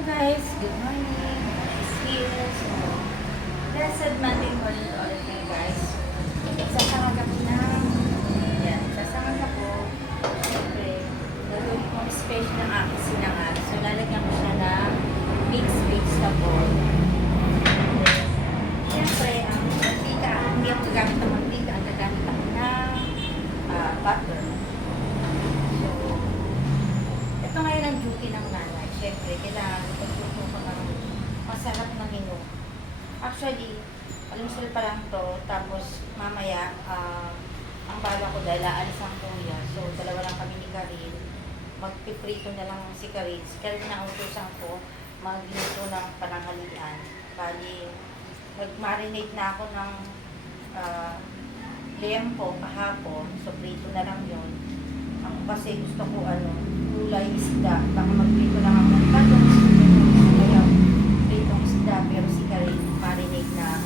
guys, good morning. It's here. So, blessed Monday morning to all of you guys. Sasangag ako ng, sasangag ako. Siyempre, gagawin ko ang special ng aking sinangag. So, lalagyan ko siya ng mixed vegetable. Siyempre, ang mantika, hindi ako gagamit ng mantika. Ang gagamit ako ng butter. So, ito ngayon ang duty ng nanay. Siyempre, kailangan pagluto ko ng masarap na menu. Actually, palimusal pa lang to. Tapos, mamaya, ang bala ko dahil aalis ang kuya. So, dalawa lang kami ni Karin. Magpiprito na lang si Karin. Si Karin na utusan ko magluto ng pananghalian. Bali, mag-marinate na ako ng liempo kahapon. So, prito na lang yun. Ako kasi gusto ko gulay isda. Baka magprito lang ako ng talong. Kaya pritong isda. Pero si Karin, marinate na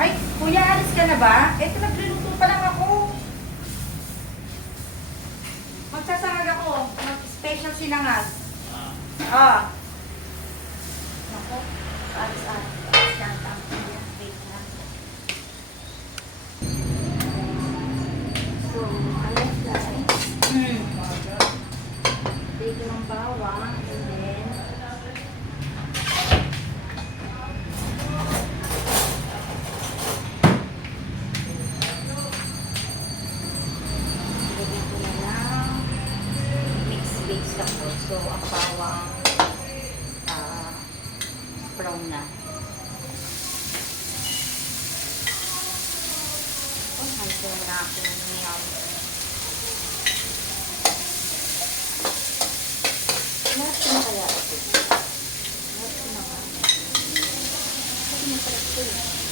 Ay, kuya, alis ka na ba? Eto, nagluluto pa lang ako. Magsasangag ako. Mag-special sinangag. Nako, alis-alis. Alis na ang kuya. Wait na. So, alis guys. Dito ng bawang. And then, lagyan ko na lang mixed vegetable. So, ang bawang brown na. Oh, hansin na ako ng lahat ko na kaya ito. Lahat ko na ba? Lahat ko na pala ito eh.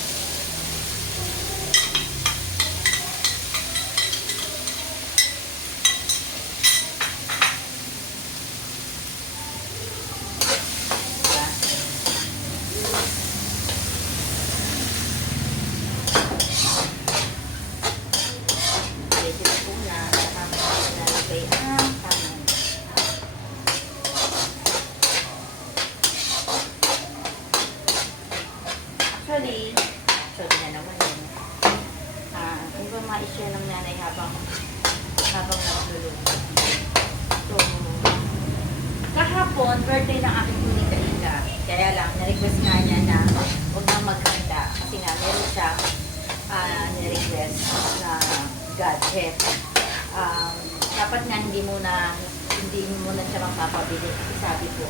Actually na naman yun. Kung ba ma-share ng nanay habang nagluluto. So, kahapon, birthday ng aking kunika-ika. Kaya lang, na-request nga niya na huwag nang maghanda. Kasi nga, meron siya na-request na gadget. Dapat nga hindi mo na siya magpapabili. Kasi sabi ko,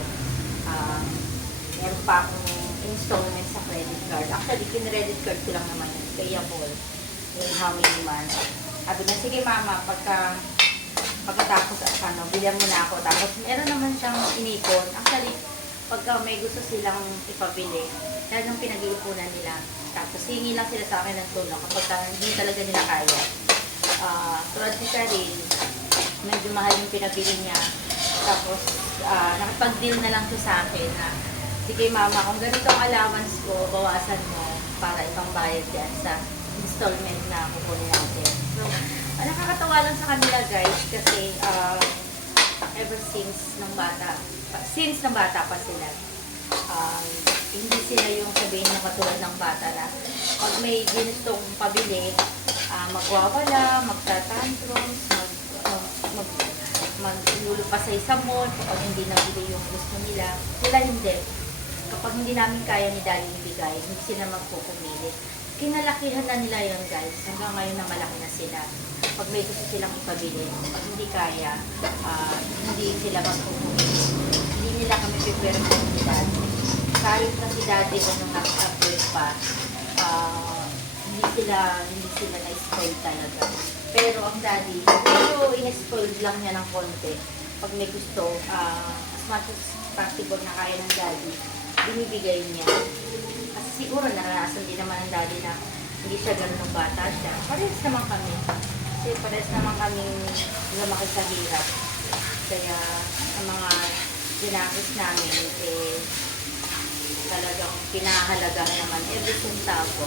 meron pa akong installment sa credit card. Actually, kin-credit card ko lang naman yun. Payable. Yung how many months. Sabi na, sige mama, pagkatapos bilhan mo na ako. Tapos, meron naman siyang inipon. Actually, pagka may gusto silang ipabili, kaya nung pinag-iipunan nila. Tapos, hingi lang sila sa akin ng tulong kapag hindi talaga nila kaya. Tulad ni Karin, medyo mahal yung pinabili niya. Tapos, nakapag-deal na lang siya sa akin na, sige mama, kung ganito ang allowance ko, bawasan mo para ibang bayad yan sa installment na kukunin natin. So, nakakatawa lang sa kanila guys kasi ever since ng bata pa sila, hindi sila yung sabihin na katulad ng bata na pag may ginustong pabili, magwawala, magtatantrums, maglulupasay sa mall kapag hindi nabili yung gusto nila. Sila hindi. Kapag hindi namin kaya ni Daddy ibigay, hindi sila magpupumili. Kinalakihan na nila yun guys. Hanggang ngayon na malaki na sila. Pag may gusto silang ipabili, pag hindi kaya, hindi sila magpupumili. Hindi nila kami prepare ko ni Daddy. Kahit na si Daddy nung nag-upgrade pa, hindi sila na-spoil talaga. Pero ang Daddy, pero in-spoil lang niya ng konti. Pag may gusto, as much as practical na kaya ng Daddy, binibigay niya. Kasi siguro naranasan din naman ng Daddy na hindi siya ganun ng bata siya. Parehas naman kami. Kasi parehas naman kaming lumaki sa hirap. Kaya ang mga ginagos namin, talagang pinahalagahan naman every centavo.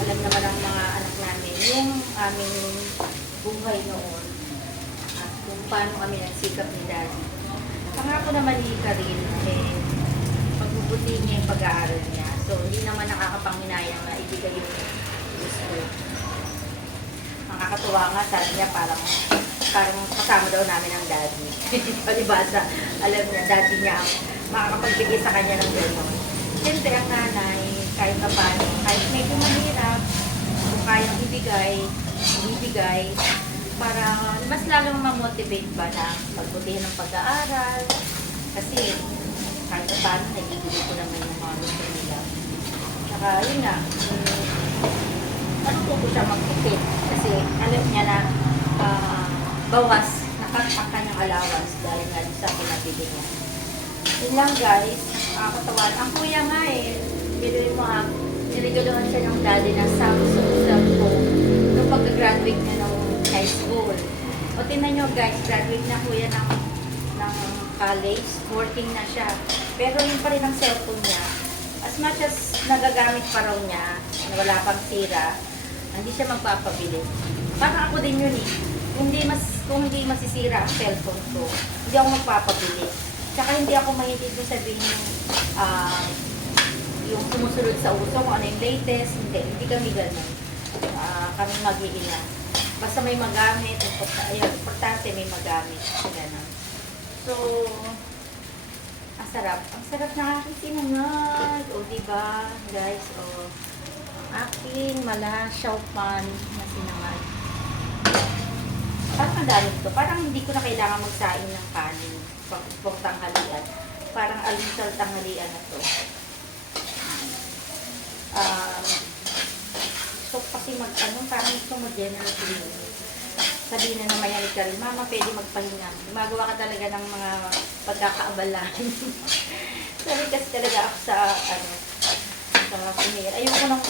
Alam naman ang mga anak namin yung aming buhay noon at kung paano kami nagsikap ni Daddy. pangako naman ni Karil, eh, pagbubutihin niya yung pag-aaral niya. So, hindi naman nakakapanghinayang na ibigay yung gusto. Nakakatuwa nga, sabi niya parang kasama daw namin ang daddy. Palibasa, alam niya, daddy niya ang makakapagbigay sa kanya ng gano'n. Siyempre, ang nanay, kahit na paano, kahit medyo mahirap, kung kayang ibigay, para mas lalong ma-motivate ba na pagbutihin ng pag-aaral. Kasi, kahit na paano, nagigilip ko naman yung mga gusto nila. Saka, yun nga, natututo siya mag-tipid. Kasi, alam niya na, bawas, nakatak kanyang allowance dahil nga sa pinabili niya. Yun lang guys, katawan. Ang kuya nga biluin mo nirigalohan siya ng daddy ng Samsung cellphone nung pag-graduate niya ng high school. O tingnan nyo guys, graduate na kuya ng college, working na siya. Pero yun pa rin ang cellphone niya. As much as nagagamit pa raw niya, wala pang sira, hindi siya magpapabili. Parang ako din yun kung hindi masisira ang cellphone ko, hindi ako magpapabili. Tsaka hindi ako mahilig ko sabihin yung sumusunod sa uso, kung ano yung latest, hindi kami ganun. Kami mag-iina. Basta may magamit, importante may magamit. Ganun. So, ang sarap. Ang sarap na aking sinangag. O, diba, guys? O, ang aking malasyaw pan na sinangag. Parang ang dami ito. Parang hindi ko na kailangan magsain ng kanin pag tanghalian. Parang almusal tanghalian na to. So kasi parang ito mag-general cleaning. Sabihin na naman yan ni Karil, Mama, pwede magpahinga. Gumagawa ka talaga ng mga pagkakaabalahan. Sabi kasi talaga ako sa pinir. Ayoko nang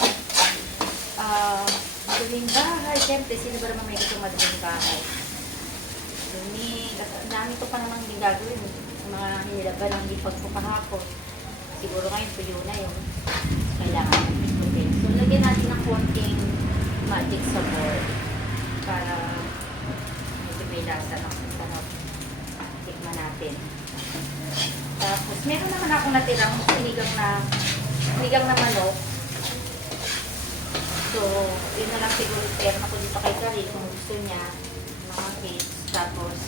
madaling bahay. Siyempre, sino ba naman may gusto madaling bahay? Ang dami ko pa naman din gagawin. Mga hinilaban ng lipag ko kahapon. Siguro ngayon, tuyo na yun. Kailangan natin ipagin. So, lagyan natin ng konting magic sabor para medyo may lasa ng sarap. Tikman natin. Tapos, meron naman akong natirang sinigang na manok. So, yun na lang siguro term ako dito kay Karil kung gusto niya mga kids. Tapos,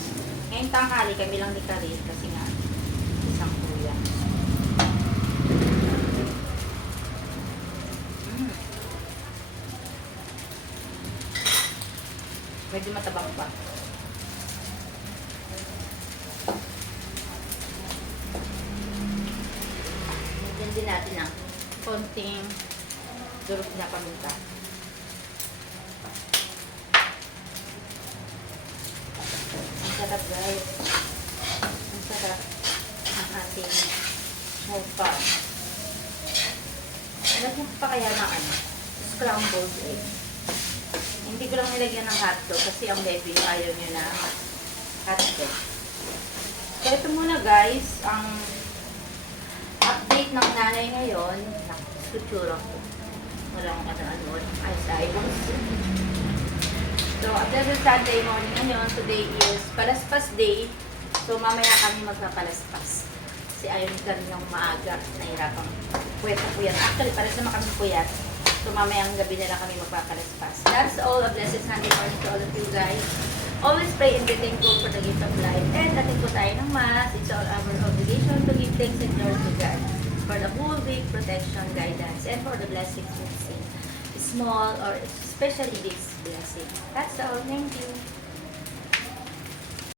ngayong tanghali kami lang ni Karil kasi nga isang kuya. Medyo matabang pa. Lagyan din natin ng konting durog na paminta. Ang sarap guys. Ang sarap ang ating mopa. Lagyan ko pa kaya ng scrambled egg. Hindi ko lang nilagyan ng hotdog kasi ang baby ayaw nyo na hotdog. So ito muna guys, ang update ng nanay ngayon. Nakusutsura ko. Walang ano, ayos-ayos. So, after the Sunday morning ngayon, today is palaspas day. So, mamaya kami magpapalaspas. Kasi ayaw ni Karil ng maaga. Nahirapang puyat. Actually, pares naman kami puyat. So, mamayang gabi na lang kami magpapalaspas. That's all. A blessed Sunday morning to all of you guys. Always pray and be thankful for the gift of life. And natin po tayo ng Mass. It's all our obligation to give thanks and glory to God for the whole week, protection, guidance, and for the blessings we receive. Small or especially big blessing. That's all. Thank you.